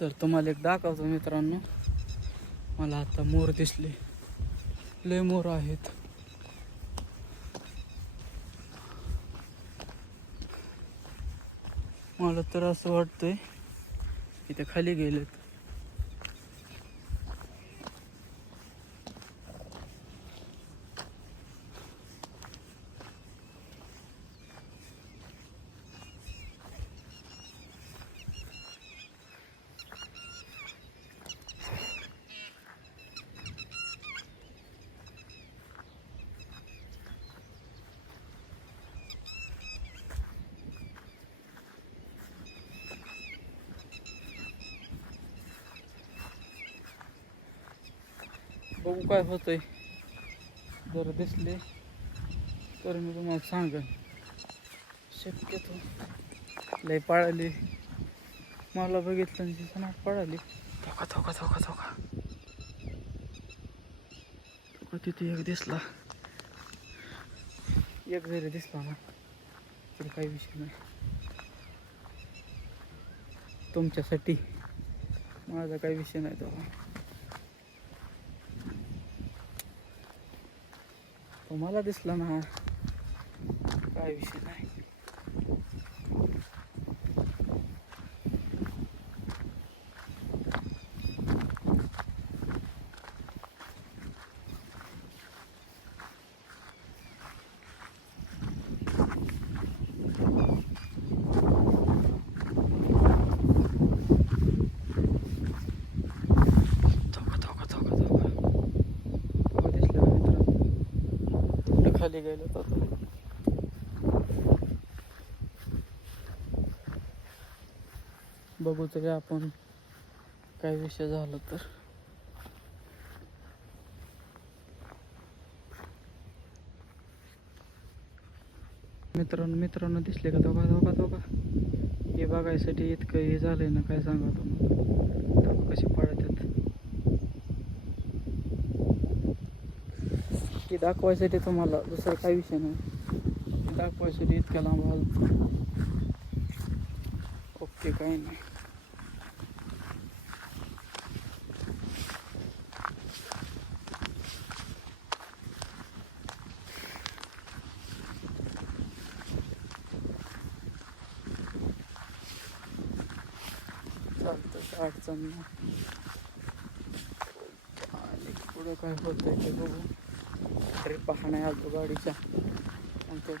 तर तुम्हाला एक दाखवतो मित्रांनो, मला आता मोर दिसले, लय मोर आहेत. मला तर असं वाटतंय की ते खाली गेलेत. बघू काय होतंय, जर दिसले तर मी तुम्हाला सांगेन. शक्यतो लय पळाली, मला बघितलं तिचं नाव पळाली. धोका धोका धोका धोका धोका. तिथे एक दिसला, एक जरी दिसला ना तरी काही विषय नाही. तुमच्यासाठी माझा काही विषय नाही. तो मला दिसला ना, काय विषय नाही. खाली गेलो तर बघू तरी आपण काय विषय झाला तर. मित्रांनो दिसले का धोका धोका धोका. हे बघायसाठी इतकं हे झालंय ना, काय सांगा तुम्हाला. कशी पडतात ती दाखवायसाठी तुम्हाला, दुसरं काही विषय नाही. दाखवायसाठी इतक्या लांब आलो. ओके, काही नाही. चालतं, अडचण नाही. आणि पुढं काय होतंय ते बघू. ट्रिप पाहण्या आलतो गाडीच्या, आणि तो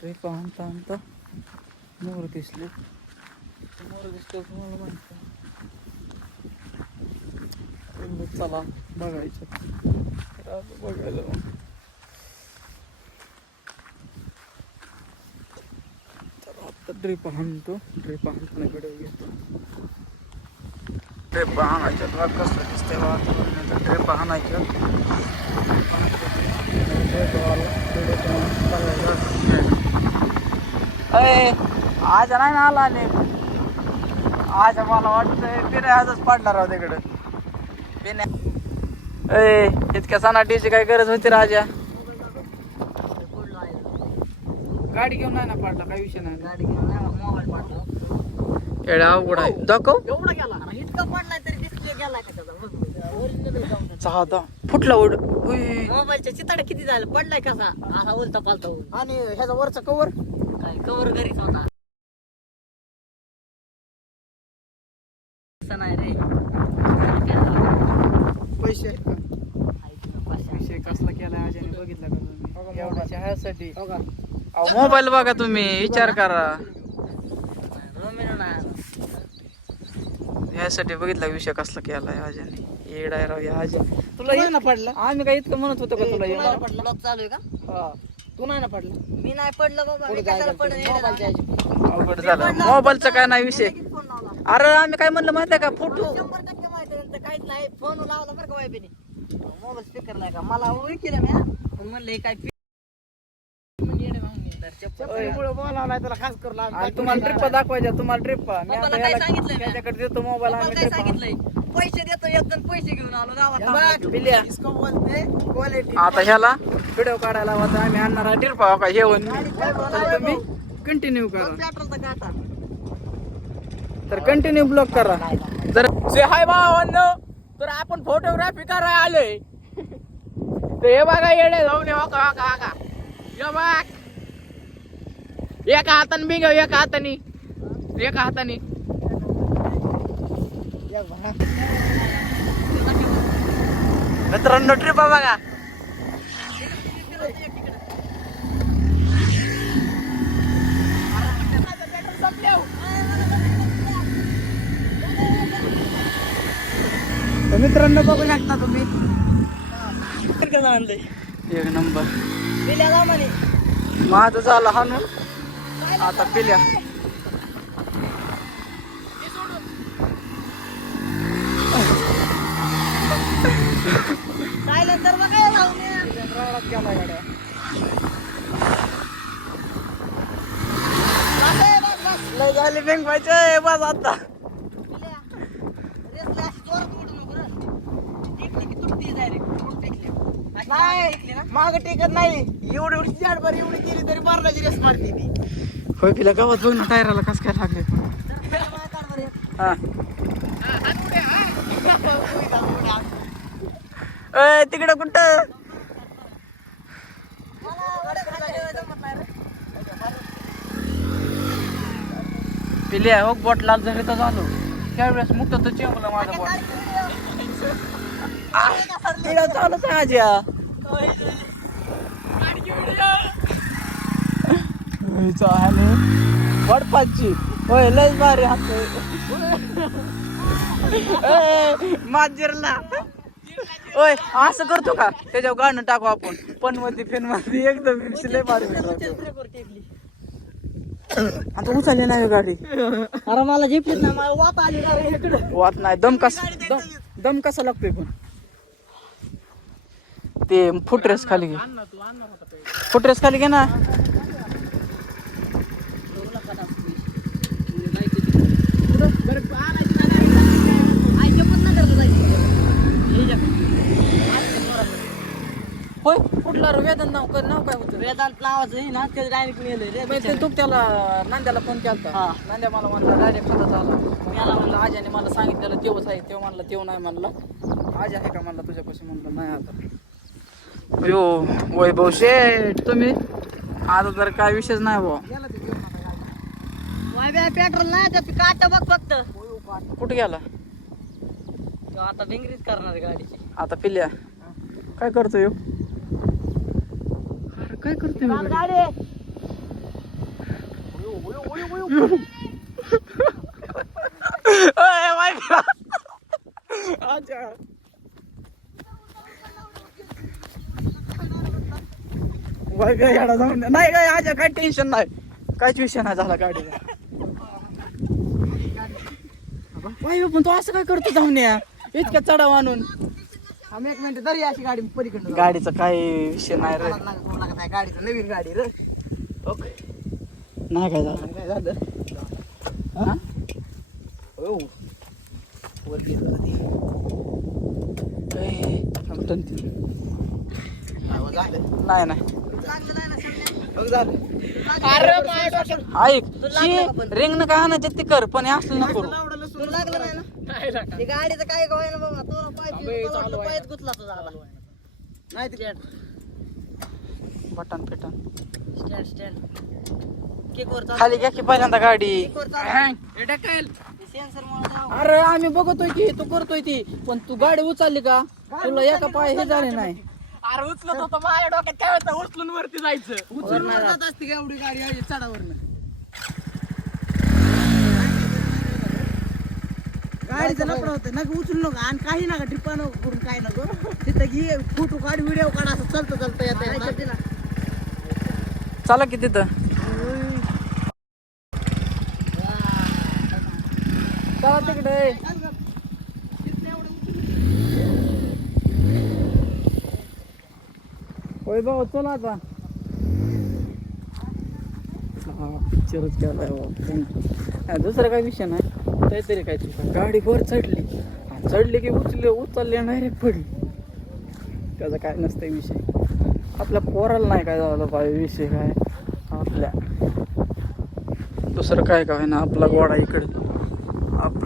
ट्रिप आणता आणता मोर दिसले. मोर दिसले तुम्हाला माहिती आहे. चला बघायचं, बघायला. तर आता ट्रिप आणतो, ट्रिप आणतानाकडे घेतो. ट्रिप आणायच्यात बघ कसं दिसतंय वातावरण. तर ट्रिप आणायच्यात. आज नाही ना आला. आज मला वाटतंय फिरे आजच पडणार आहोत तिकडं. इतक्या सनाटीची काय गरज होती राजा. गाडी घेऊन नाही ना पडला, काही विषय नाही. गाडी घेऊन नाही, मोबाईल पाठव. एवढा अवघड आहे. दाखव. एवढा गेला इतका पडलाय तरी डिस्प्ले गेलाय का त्याचा. ओरिजिनल जाऊन साधा फुटला उड. मोबाईलच्या चिताड किती झालं, पडलाय कसा असा उलता पालता होऊन. आणि ह्याचा वरचा कवर काय कवर घरीच होता. असं नाही रे. पैसे विषय कसला केला आजाने बघितला का तुम्ही? एवढ्याच्या ह्यासाठी मोबाईल बघा तुम्ही, विचार करा. ह्यासाठी बघितला विषय कसला केलाय आजाने. येडाय राव या आजा. तुला ना पडला. आम्ही काय इतकं म्हणत होतो का तुला येणार पडला. ब्लॉक चालू आहे का? हा, तू नाही ना पडला. मी नाही पडलं बाबा. मी कशाला पडलं. अवघड झालं. मोबाईलचा काय नाही विषय. अरे आम्ही काय म्हणलं माहितीये का, फोटो 100% माहिती आहे. काहीच नाही. फोन लावला बरं का वायबीने. मोबाईल स्पीकर नाही का मला ओळखीला मी. पण म्हणलं हे काय तुम्हाला ट्रिप दाखवायच्या. तुम्हाला ट्रिप काय सांगितलं त्याच्याकडे देतो मोबाईल. काय सांगितलंय, पैसे देतो एकदम. पैसे घेऊन आलो गावात. आता ह्याला व्हिडिओ काढायला होता. आम्ही आणणार आहे ट्रिप का जेवण. तुम्ही कंटिन्यू करा. पेट्रोलचा काटा तर कंटिन्यू ब्लॉग करा. जर से हाय भावांनो, तर आपण फोटोग्राफी करायला आलोय. तर हे बघा येडे जाऊन ये बघ. एका हाताने बिंगव, एका हाताने. मित्रांनो ट्रिप बघा. मित्रांनो बघू शकता तुम्ही. एक नंबर माझं झालं हाणून. आता पिल्या लय झाली बँक पाहिजे बस आता. माग टेकत नाही. एवढी झाड बरं एवढी केली तरी मारण्याची रेस मारते ती. होय पिला गावात बघ ना टायराला कस काय लागले. हा तिकडं कुठं पिल्या हो बोट लाल झाले तर झालो. त्यावेळेस मुक्त तर चेंबला माझा बोट. चालूच आहे आज्या. वडपाची होय लय भारी हात माझिरला. होय असं करतो का त्याच्यावर गाणं टाकू आपण. पनमती फेनमती एकदम लय भारी. आता उचलली नाही गाडी. अरे मला झेपलीच ना, मला वात आली ना रे इकडे. वाट नाही. दम कसा लागतोय पण. ते फुटरेस खाली घे. फुटरेस खाली घे ना. होय कुठला वेदांत नाव काय होतं. वेदांत नावाचं आहे ना, ते डायरेक्ट नेलं रे. ते तू त्याला नांद्याला फोन केला. हा. नांद्या मला म्हणला डायरेक्ट खाता झाला. याला म्हणलं आज्याने मला सांगितलेलं तेव्हाच आहे. तेव्हा म्हणलं तेव्हा नाही म्हणला. आज्या आहे का म्हणला तुझ्यापाशी. म्हणलं नाही आता. यो वैभव शेठ तुम्ही आता तर काय विषयच नाही भाऊ. पेट्रोल नाही तर काट बघ फक्त. कुठे गेला आता भिंगरीच करणार गाडीची. आता पिल्या काय करतोय ह्यो? अरे काय करतोय मी गाडी नाही काय आज काय टेन्शन नाही. काहीच विषय नाही झाला गाडीचा. पण तू असं काय करतो धावण्या इतक्या चढाव आणून. आम्ही 1 मिनिट तरी अशी गाडी पलीकडे. गाडीचा काही विषय नाही रे. गाडीचं नवीन गाडी रे. ओके नाही काय झालं. काय झालं हा हो वर गेलं नाही नाही ऐक रिंग न का आणायचे ते कर पण हे असलं नको करू. लागलं नाही ना ते गाडीचं काय काय ना बाबा. तो पायच गुतला तुझा नाही ते बटन पेटन स्टँड स्टँड केक वर खाली घ्या की पहिल्यांदा गाडी. सेन्सर मुळे. अरे आम्ही बघतोय की तू करतोय ती पण तू गाडी उचलली का तुला एका पाय हे झाले नाही. अरे उचलत होतं माझ्या डोक्यात काय होतं. उचलून वरती जायचं. उचलून जात असते का एवढी गाडी चढावरनं. गाडीचं लपड होतं ना उचलू नका आणि काही नका टिप्पा नको करून काय नको. तिथं घे फोटो काढ व्हिडिओ काढ असं चालतं येतं. चला की तिथं चला तिकडे. होय भाऊ चला आता. पिक्चरच केलाय. दुसरा काही विषय नाही. काहीतरी काय चुका. गाडी वर चढली की उचलली डायरेक्ट पडली. त्याचा काय नसतं विषय. आपल्या पोराला नाही काय झालं पाहिजे विषय. काय आपल्या दुसरं काय काय ना आपला गोडा इकडे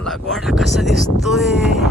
आपला गोडा कसा दिसतोय.